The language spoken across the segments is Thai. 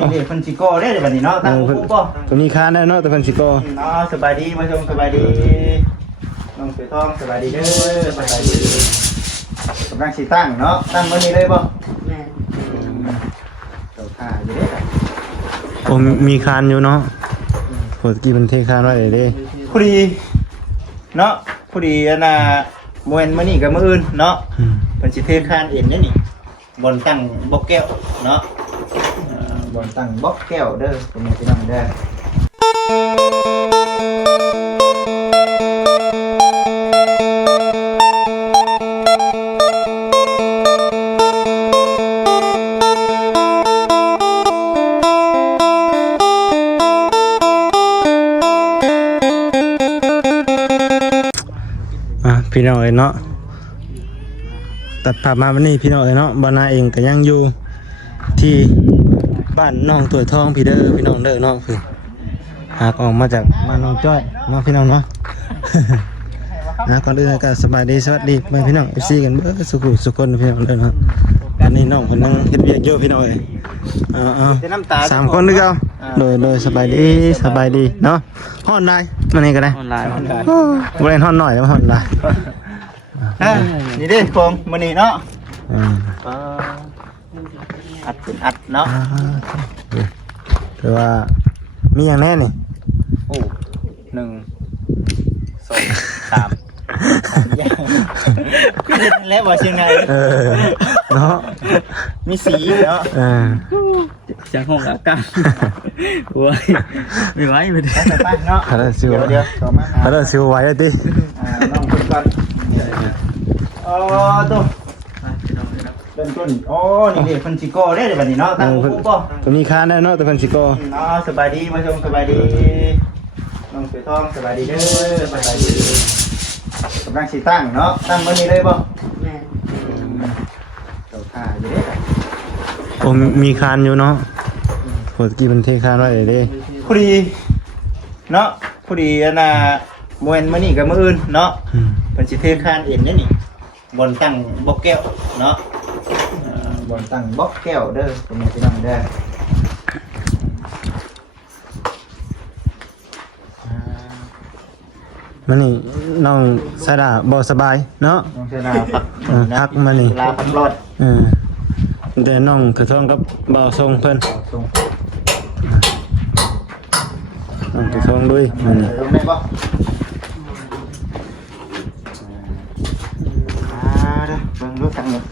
นี่เพิ่นสิโก้ได้บัดนี้เนาะตั้งปุ๊บบ่ตัวนี้ค้าได้เนาะแต่เพิ่นสิโกเนาะสบายดีมาชมสบายดีน้องเสือทองสบายดีเด้อสบายดีกำลังสิตั้งเนาะตั้งมื้อนี้เลยบ่แม่เจ้าท่าอยู่เด้อโอ้มีคานอยู่เนาะปกติมันเทคานไว้เด้พอดีเนาะพอดีอันน่ะมวยมื้อนี้กับมื้ออื่นเนาะเพิ่นสิเทคานเอ็นเด้อนี่บนตั้งบล็อกแก้วเนาะบนตั้งบล็อกแก้วเด้อเป็นพี่น้องเด้อพี่น้องเอ้ยเนาะตัดภาพมาวันนี้พี่น้องเอ้ยเนาะบานาเองก็ยังอยู่ที่บ้านน้องตัวทองพี่เด้อพี่น้องเด้อเนาะคือหากออกมาจากบ้านน้องจ้อยเนาะพี่น้องเนาะ ก่อนอื่นก็สบายดีสวัสดีพี่น้อง FC กันเบ้อสุขคนพี่น้องเด้อเนาะตอนนี้น้องเพิ่นนั่งเฮ็ดเวียกอยู่พี่น้องเอ้ยสามคนนึกเอาโดยสบายดีเนาะฮ้อนได้มื้อนี้ก็ได้ฮ้อนหลายบ่ได้ฮ้อนน้อยฮ้อนหลายนี่เด้คงมื้อนี้เนาะอัดเป็นอัดเนาะแต่ว่ามีอย่างแน่นี่โอ้1 2 3แล้วบ่ชิงไงเนาะมีสีเนาะจากห้องอากาศโอ้ยไม่ไหวไปดิไปเนาะเดี๋ยวต่อมาฮัลโหลซิวไว้ดิน้องคุณก่อนตัวเป็นต้นโอ้นี่เพิ่นสิโก้ได้บัดนี้เนาะตั้งปุ๊บบ่ตัวนี้ค้าได้เนาะแต่เพิ่นสิโกเนาะสบายดีมาชมสบายดีน้องเสือทองสบายดีเด้อสบายดีกำลังสิตั้งเนาะตั้งมื้อนี้เลยบ่แม่เจ้าท่าอยู่เด้อโอ้มีคานอยู่เนาะปกติมันเทคานไว้เด้พอดีเนาะพอดีอันน่ะมวยมื้อนี้กับมื้ออื่นเนาะเพิ่นสิเทคานเอ็นเด้อนี่บนตั้งบล็อกแก้วเนาะบนตั้งบล็อกแก้วเด้อเป็นพี่น้องเด้อมันนี่น้องสาดาบ่สบายเนาะน้องสาดาพักมานี่ลาพักรอดแต่น้องคือท่องกับบ่าวทรงเพิ่นน้องคือท่องด้วยมันนี่ลงได้บ่เด้อเบิ่งดูตั้งเลย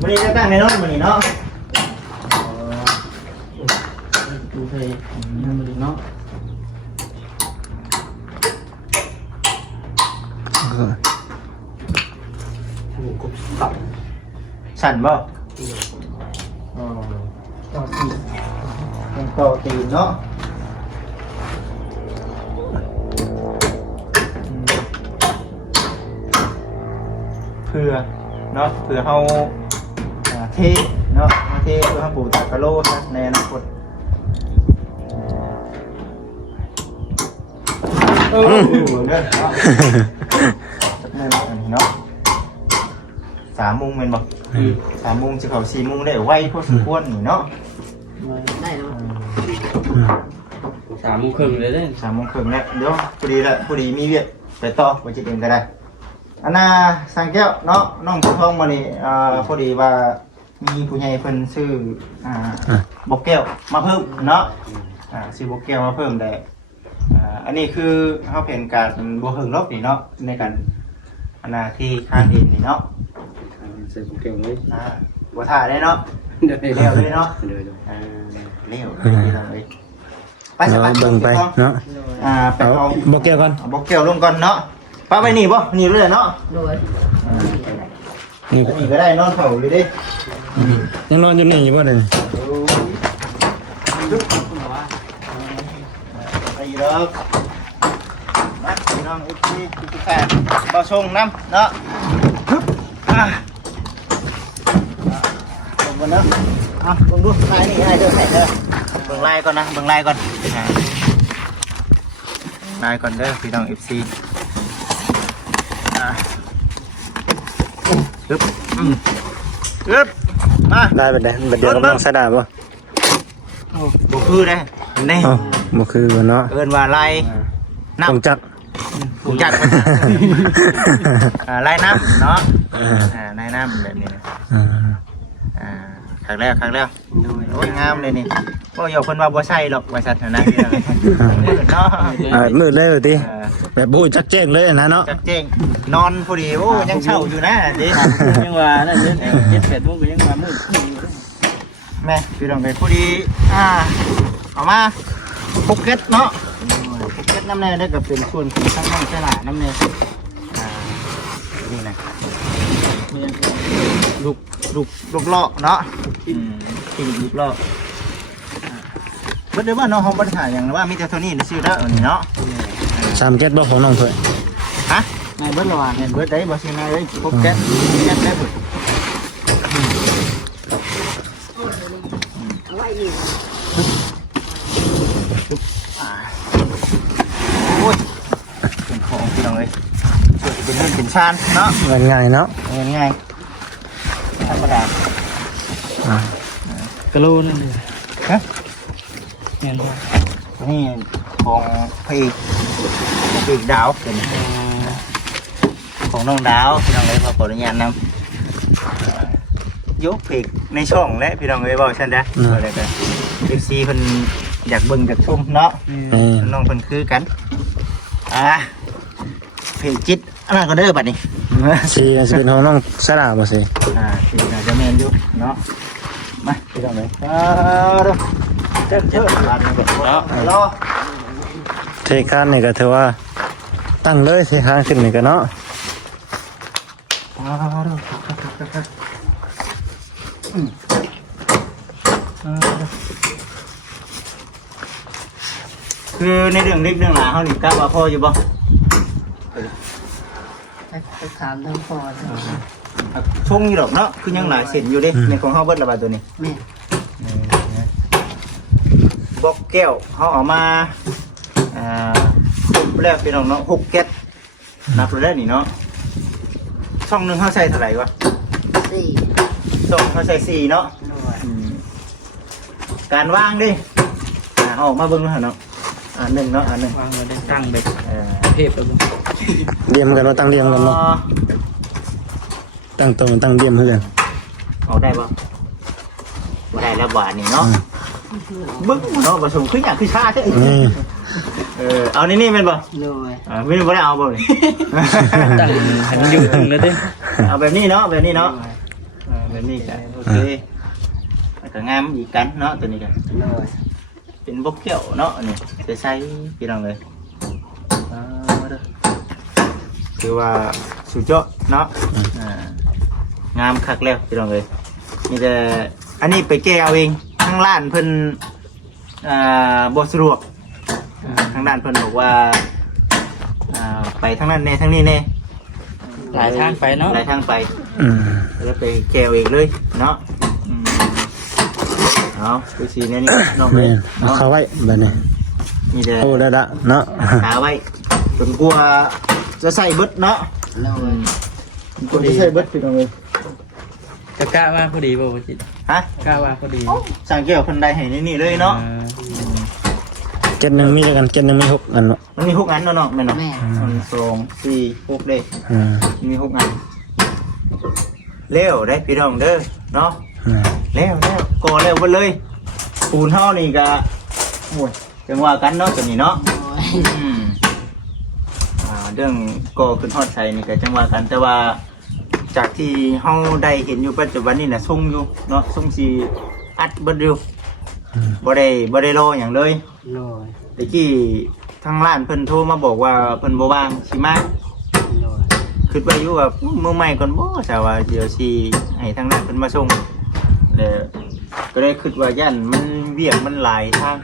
มื้อนี้จะตั้งในโน้นมื้อนี้เนาะดูไปมื้อนี้เนาะสั่นบ่ยังต่อตีนเนาะเพื่อเนาะเพื่อเฮาเทเนาะเทเพื่อเฮาปลูกตะกะโลนะในอนาคตเด้อเนาะเนาะ3 โมงแม่นบ่3 โมงสิเข้า4 โมงได้ไวพอสมควรนี่เนาะได้เนาะ3 โมงครึ่งเลยเด้3 โมงครึ่งแล้วเดี๋ยวพอดีมีเวียกไปต่อบ่จิตเองก็ได้อันน่ะสังแก้วเนาะน้องทองมานี่พอดีว่ามีผู้ใหญ่เพิ่นซื้อบกแก้วมาเพิ่มเนาะซื้อบกแก้วมาเพิ่มได้อันนี้คือเฮาเป็นการบ่เฮิงรอบนี่เนาะในการอันน่ะที่ค้างดินนี่เนาะใส่บกแก้วเลยบ่ท่าได้เนาะเร็วเลยเนาะเร็วเลยไปสบายเบิ่งไปเนาะไปเอาบกแก้วก่อนบกแก้วลงก่อนเนาะป้าไปนี่บ่นี่เลยเนาะโดยนี่ก็ได้นอนเข่าเลยดิยังนอนอยู่นี่อยู่บ่ได้ไปอีกแล้วนักน้องอีกทีทุกแฟนบ่ชงน้ำเนาะลงกันเนาะลงดูลายนี่ให้เด้อใส่เด้อเบิ่งลายก่อนนะเบิ่งลายก่อนลายก่อนเด้อพี่น้อง FC อึ๊บ มา ได้บัดเดียวกับน้องสะดาบ่ บ่คือเด้นี่ อ๋อบ่คือเนาะ เอิ้นว่าลายน้ำ ต้องจัก กูจักลายน้ำเนาะลายน้ำแบบนี้นะ ครั้งแรกโอ้ยงามเลยนี่โอ้ยเพิ่นว่าบ่ใช่หรอกว่าซั่นนะพี่น้องเนาะ มืดเลยว่าติแบบบ่จักแจ้งเลยนะเนาะ จักเจ้งนอนพอดีโอ้ยังเช่าอยู่นะดิ ยังว่านั่นเจ็ดแปดโมงก็ยังว่ามืด แม่พี่น้องไปพอดีเอามาปุกเก็ตเนาะปุกเก็ตน้ำแน่ได้ก็เป็นส่วนของทั้งน้องใช่ล่ะน้ำแน่นี่นะลูกเลาะเนาะกินลูกเลาะเดี๋ยวว่าน้องห้องปัญหาอย่างว่ามีแต่เท่านี้ซื้อแล้วนี่เนาะ 3เก็ตบ่ของน้องถ้วย ฮะในเบิร์ดระหว่างในเบิร์ดได้บ่ใช่ไหมได้พบแก๊สได้บุตรโอ้ยเป็นของพี่น้องเลยช่วยเป็นเรื่องเป็นชานเนาะ ง่ายๆเนาะ ง่ายธรรมดาก ะโลนั่น ฮะ เห็นบ่ นี่ของพี่ดาวเป็นของน้องดาวพี่น้องเลยขออนุญาตนำยกเพกในช่องและพี่น้องเลยบอกฉันนะอะไรกันFCเพิ่นอยากเบิ่งจากชุ่มเนาะน้องเพิ่นคือกันเพจจิตอันนั้นก็เด้อบัดนี้ สิเป็นของน้องสะดาบ่สิ ที่น่าจะแม่นอยู่เนาะมาพี่น้องเลยดูเจ็บบัดนี้ก็รอ เทคานนี่ก็ถือว่าตั้งเลยเทคานขึ้นนี่ก็เนาะ คือในเรื่องเล็กเรื่องหลาเขาหนีกล้าว่าพ่ออยู่บ่ ไปถามทั้งพ่อทั้ง ชงอยู่ดอกเนาะคือยังหลายเส้นอยู่เด้ในของเขาเบิดระบาดตัวนี้ แม่ บล็อกแก้วเขาเอามาครบแล้วเป็นของเนาะ6แก๊สนับเลยได้นี่เนาะช่องหนึงเขาใส่เท่าไหร่วะ สี่ ช่องเขาใส่4เนาะ หน่วย การวางดิเอาออกมาเบิ่งแล้วเนาะ1เนาะ1 วางไว้ได้ตั้งแบบเทพแล้วบ่ เรียมกันว่าตั้งเรียมกันเนาะตั้งตรงตั้งเรียมคือกัน เอาได้บ่บ่ได้แล้วบาทนี่เนาะบึ้งเนาะผสมคืออย่างคือชาใช่ นี่ เอานี่เป็นบ่ หน่วย ไม่ได้เอาบ่เลย ตั้งให้มันอยู่ถึงแล้วเด้ เอาแบบนี้เนาะแบบนี้เนาะแบบนี้กันโอเคก็งามอีกกันเนาะตัวนี้กัน หน่วย เป็นบกเกี่ยวเนาะนี่ใส่พี่น้องเลยคือว่าสุดยอดเนาะงามคักแล้วพี่น้องเลยนี่แต่อันนี้ไปแก้เอาเองทั้งร้านเพิ่นบ่สะดวกทางด้านเพิ่นบอกว่าไปทางนั้นแน่ทางนี้แน่ หลายทางไปเนาะ หลายทางไป อืม แล้วไปแก้วเองเลยเนาะเอาคือสีนี้นี่น้องเล แม่ ย นเอา เนาะ เข้าไว้บัดนี้ นี่เด้อ โอ้ได้ละเนาะ หาไว้จนกลัวจะใส่เบิดเนาะ หน่วย กลัวจะใส่เบิดพี่น้องเลย จะกล้าว่าพอดีบ่บ่จิต ฮะ กล้าว่าพอดี สั่งแก้วคนใดให้นี่เลยเนาะ เก็ตหนึงมีด้วยกันเก็ตหนึงมี6อันเนาะ มันมี6 อันเนาะแม่เนาะ แม่ มัน2 4 6เด้ มี6 อันเร็วได้พี่น้องเด้อเนาะแล้วก่อแล้วเบิดเลยปูนเฮานี่ก็โอ้ยจังว่ากันเนาะตัวนี้เนาะ หน่วย เรื่องก่อขึ้นฮอดใส่นี่ก็จังว่ากันแต่ว่าจากที่เฮาได้เห็นอยู่ปัจจุบันนี่น่ะส่งอยู่เนาะส่งสิอัดเบิดอยู่บ่ได้รอหยังเลย หน่วย ตะกี้ทางร้านเพิ่นโทรมาบอกว่าเพิ่นบ่ว่างสิมา หน่วย คิดไว้อยู่ว่ามื้อใหม่ก่อนบ่แต่ว่าเดี๋ยวสิให้ทางร้านเพิ่นมาส่งแล้วก็ได้คิดว่าย่านมันเวียกมันหลายทาง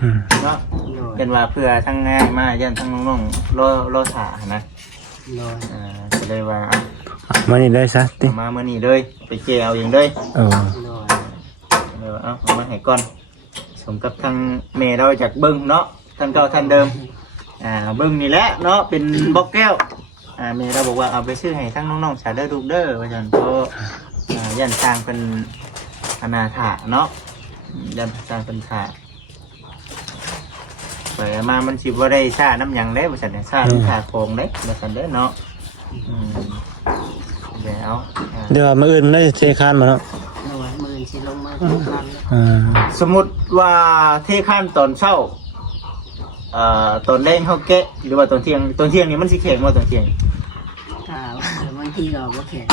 เนาะ หน่วย เป็นว่าเพื่อทั้งง่ายมาย่านทั้งน้องๆรอถ่านะ หน่วย ก็เลยว่า มานี่ได้ซะติ เอามาเมื่อนี้เลยไปเกเอาเองเลย เออ หน่วย เลยว่าเอามาให้ก่อนสมกับทางเมย์เราจากเบิ้งเนาะท่านเก่าท่านเดิมเบิ้งนี่แหละเนาะเป็นบล็อกแก้วเมย์เราบอกว่าเอาไปซื้อให้ทั้งน้องๆสาเด้อลูกเด้อว่าจันเพราะยันทางเป็น อนาถาเนาะยันสร้างเป็นถาไปมามันสิบ่ได้ชาน้ำหยังได้บ่ซั่นเนี่ยชาน้ำถาโคงได้บ่ซั่นเด้อเนาะเดี๋ยว เดี๋ยวมื้ออื่นได้เทคานมาเนาะ โดยมือสิลงมาทุกครั้ง สมมุติว่าเทคานตอนเช้าตอนแรงเฮาแกะหรือว่าตอนเที่ยงนี่มันสิแข็งบ่ตอนเที่ยง ถ้าบางทีเราก็แข็ง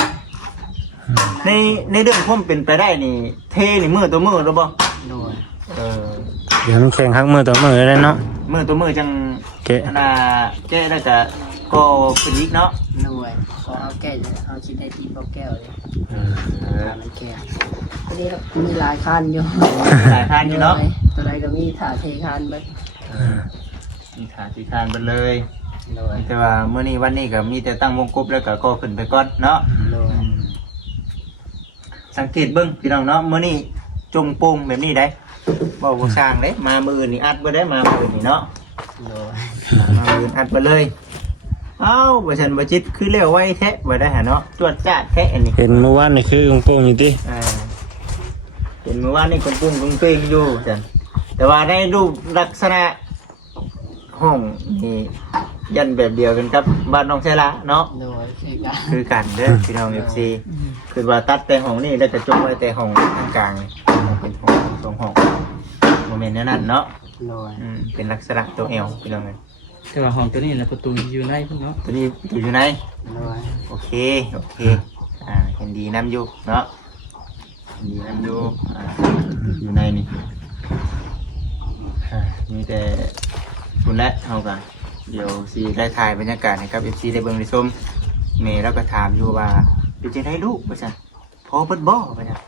ในเรื่องความเป็นไปได้นี่เทนี่มือต่อมือหรือบ่ โดย เดี๋ยวมันแข่งฮักมือต่อมือได้เนาะ มือต่อมือจัง แกะ แกะแล้วก็ขึ้นอีกเนาะ โดยพอเอาแก้วเอาชิ้นได้ที่พอแก้วเลยถ้ามันแก้วอันนี้มีหลายคันอยู่ หลายคันอยู่เนาะ ตัวใดก็มีถาเทคันไป มีขาที่คานไปเลย โดย แต่ว่าเมื่อนี้วันนี้ก็มีแต่ตั้งวงกบแล้วก็ก่อขึ้นไปก่อนเนาะ โดย สังเกตเบิ่งพี่น้องเนาะเมื่อนี้จงโป่งแบบนี้ได้บ่สร้างเด้มามือนี่อัดบ่ได้มามือนี่เนาะ โดย มามืออัดไปเลยเอ้าบ่ฉันบ่จิตคือเร็วไวแท้บ่ได้หาเนาะจวดจ้าดแท้อันนี้ เห็นเมื่อวานนี่คือองค์โป่งอยู่ติ เห็นเมื่อวานนี่คนปุ้งกุ้งเต้งอยู่จันแต่ว่าได้รูปลักษณะห้องนี่ยันแบบเดียวกันกับบ้านน้องเชละเนาะ โดยคือการ คือกันเด้อพี่น้องFC คือว่าตัดแต่ห้องนี่แล้วก็จงไว้แต่ห้องกลางนี่เป็นห้องสองห้องโมเมนต์นั้นเนาะ โดย เป็นลักษณะตัวเอวพี่น้องเลย แต่ว่าห้องตัวนี้นะประตูอยู่ในพุ่นเนาะ ตัวนี้อยู่ไหน โดย โอเคเห็นดีน้ำอยู่เนาะเห็นดีน้ำอยู่อยู่ในนี่มีแต่คุณและเอากันเดี๋ยวซีได้ถ่ายบรรยากาศให้กับ FC ได้เบิ่งได้ชมเมย์แล้วก็ถามอยู่ว่าเป็นจังไดลูกว่าซั่นพอเบิดบ่ว่าซั่น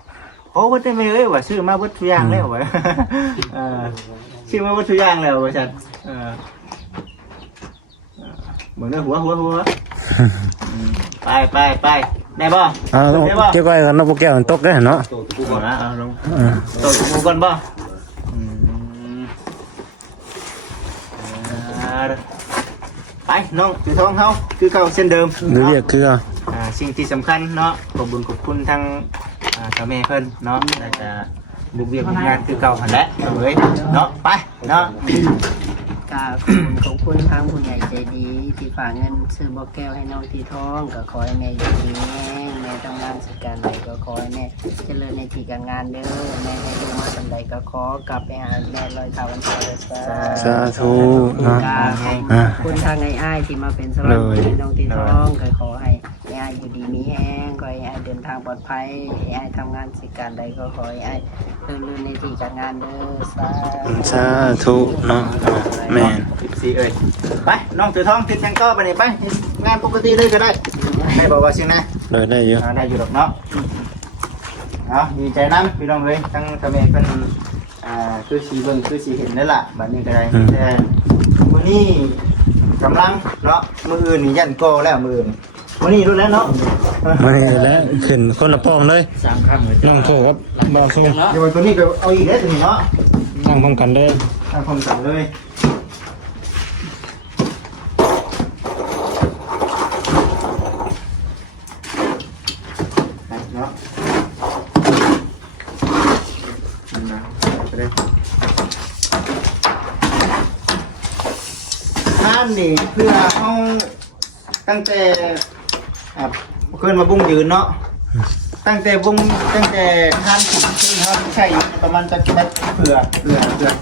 พอเบิดได้ไหมเอ้ยว่าซื้อมาเบิดทุกอย่างแล้วว่าซื้อมาเบิดทุกอย่างแล้วว่าซั่นเหมือนเด้อหัวไปได้บ่ เอาเก็บไว้กันเนาะพวกแก้วมันตกได้เนาะ โตตะกูก่อนนะเอาลงโตตะกูก่อนบ่ไปน้องถือทองเฮาคือเก่าเช่นเดิม หรือเรียกคือ สิ่งที่สำคัญเนาะขอบคุญขอบคุณทางเจ้าแม่เพิ่นเนาะแล้วก็บุกเบียกบุกงานคือเก่าหั่นแหละเอาเว้ยเนาะไปเนาะ กาขอบคุณทางผู้ใหญ่ใจดีที่ฝากเงินซื้อบอกแก้วให้น้องที่ท้องก็ขอให้แม่อยู่ดีแม่ทำงานสักการใดก็ขอให้แม่เจริญในที่การงานเด้อแม่ให้ลูกมาทำใดก็ขอกลับไปหาแม่ลอยเท้าวันเสาร์เลย สาธุเนาะ คุณทางอ้ายที่มาเป็นสำหรับให้น้องที่ท้องก็ขอให้อ้ายอยู่ดีมีแห้งขอให้อ้ายเดินทางปลอดภัยให้อ้ายทำงานสักการใดก็ขอให้อ้ายเจริญในที่การงานเด้อสาธุเนาะแม่น 14เอ้ยไปน้องถือทองติดแทงต่อไปนี่ไปงานปกติเลยก็ได้ให้บอกว่าสินะ เลยได้อยู่ ได้อยู่ดอกเนาะเอาดีใจน้ำพี่น้องเลยทั้งทำเองเป็นคือสีเบิ่งคือสีเห็นนั่นแหละบัดนี้ก็ได้แต่วันนี้กำลังเนาะมืออื่นนี่ยันโกแล้วมืออื่นวันนี้รู้แล้วเนาะ ไม่แล้วขึ้นคนละป้องเลย 3ครั้งเลย น้องโทครับบ่สู้ เดี๋ยววันตัวนี้ก็เอาอีกแล้วตัวนี้เนาะ ตั้งพร้อมกันเลย ตั้งความสั่งเลยเนาะท่านนี่เพื่อเขาตั้งแต่เพื่อนมาบุ้งยืนเนาะตั้งแต่ท่านขึ้นเขาใช่ประมาณจะเผื่อ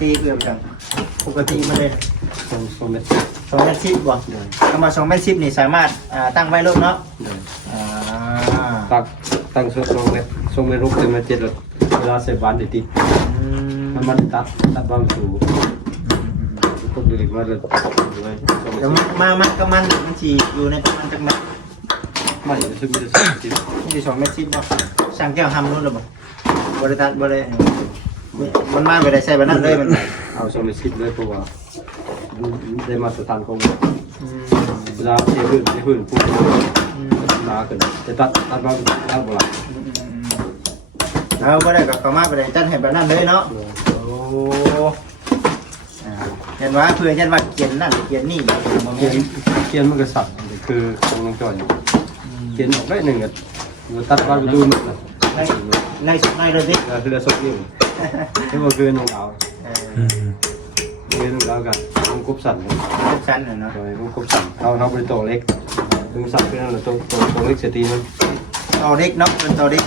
ตีเผื่อจังปกติมาเลย2 เมตร10บ่คำว่า2 เมตร 10นี่สามารถตั้งไว้รถเนาะ ตั้งช่วงไม่รุกเลยมาเจ็ดเวลาเสพวันติดมันตัดบ้างสูงพวกเด็กมาเลย เดี๋ยวมันก็มันจีอยู่ในประมาณจังหวัด มันจะซื้อจะซื้อ ที่2 เมตร 10บ่สั่งแก้วทำนู่นหรือบ่บริษัทมันมาไปได้ใช้แบบนั้นเลยมัน เอาช่วงไม่ชิดเลยเพราะว่าได้มาสถานของเวลาเที่ยวพื้นพูดมาเกิดจะตัดบ้างตัดบ่ละ เราก็ได้กับเขามาไปได้จัดให้แบบนั้นเลยเนาะโอ้ยันว่าเพื่อยันว่าเกียนนั่นเกียนนี่ เกียนมันก็สั่นคือของน้องจอยเกียนออกได้หนึ่งตัดบ้างดูหมดเลย โ ในสุดในเลยดิ คือเราส่งนี่ที่ว่าคือน้องเอา อืม คือน้องเอากันน้องกุ๊บสั่นเลย ทุกชั้นเลยเนาะ โดยน้องกุ๊บสั่นเขาเป็นตัวเล็กน้องสั่นคือนั่นแหละตัวเล็กเสียทีมัน ต่อเด็กเนาะเป็นต่อเด็ก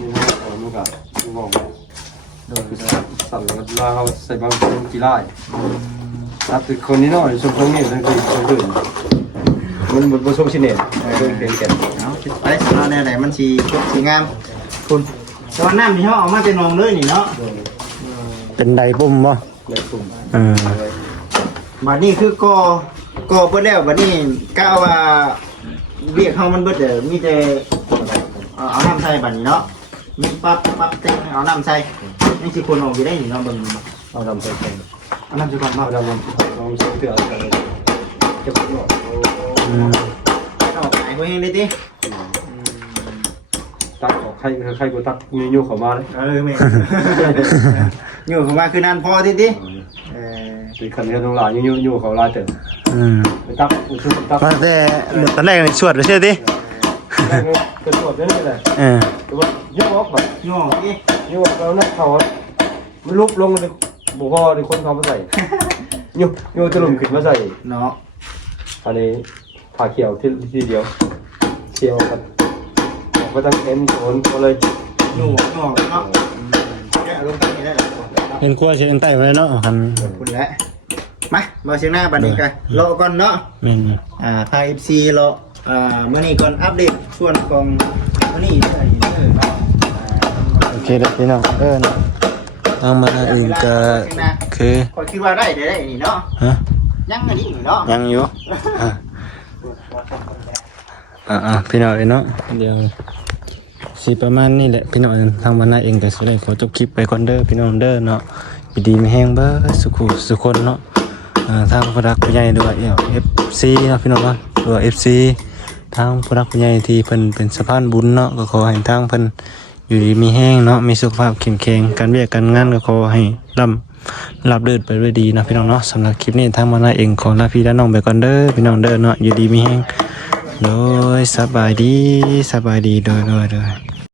นี่นะน้องกับน้องบอกโดยสั่นแล้วเราใส่บางคนกีฬาครับคือคนนี้น้อยชมตรงนี้นั่นคือชมอื่นมันผสมชินเน่เรื่องเป็นแก่น เอาไปสำหรับแนวไหนมันสีงามคุณตอนน้ำที่เขาเอามาเป็นนองเลยนี่เนาะ เป็นไดปุ่มบ่ ในกลุ่ม บัดนี้คือกอเบิดแล้วบัดนี้ก้าวว่าเรียกเขามันเบิดเดี๋ยวมีแต่เอาน้ำใส่บัดนี้เนาะมีปั๊บเต็งเอาน้ำใส่นี่สิคนออกอยู่ได้นี่เนาะเบิ่ง เอาดำใส่กัน เอาน้ำสิก่อน เอา เนาะ ดำเอาใส่เกลือกันจะบอกว่า ออกไหนพวกเฮงได้ติ ตัดออกใครกูตัดมียุ่งเข้ามาเลย แม่อยู่เข้ามาคือนั่นพอติตีคันนี้ต้องลายยุ่งเขาลายเต็มไปตัดตัด ว่าแต่ตอนแรกนี่สวดไปใช่ดิ เป็นตัวนี้เลย แต่ว่ายุ่งออกแบบ ย่อติ ยุ่งแล้วนักเขามันลุกลงมันบุคคลคนเขามาใส่ยุ่งจะหลุมขึ้นมาใส่ เนาะ อันนี้ผ่าเขียวที่เดียวเขียวกันก็ตั้งเอ็มโซนก็เลย ย่อเนาะแกลงตั้งนี่ได้ เป็นครัวเชียงใต้ไว้เนาะคัน คุณแล้วมาบ่เชียงหน้าบัดนี้กันรอก่อนเนาะ แม่น ทาง FC รอมื้อนี้ก่อนอัปเดตส่วนของมื้อนี้เนาะ โอเคเด้อพี่น้องทางมาเองก็คือ ข้อยคิดว่าได้นี่เนาะ ฮะ ยังอันนี้เนาะ ยังอยู่พี่น้องเนาะเดี๋ยวสิประมาณนี้แหละพี่น้องทางวันหน้าเองก็สิได้ขอจบคลิปไปก่อนเด้อพี่น้องเด้อเนาะอยู่ดีมีแฮงเบ้อสุขคนเนาะทางผู้รักผู้ใหญ่ด้วยFC เนาะพี่น้องเนาะด้วย FC ทางผู้รักผู้ใหญ่ที่เพิ่นเป็นสะพานบุญเนาะก็ขอให้ทางเพิ่นอยู่ดีมีแห้งเนาะมีสุขภาพเข้มแข็งการเวียกการงานก็ขอให้รับเดินไปด้วยดีนะพี่น้องเนาะสำหรับคลิปนี้ทางมานาเองขอลาพี่และน้องไปก่อนเด้อพี่น้องเด้อเนาะอยู่ดีมีแห้งโดยสบายดีโดย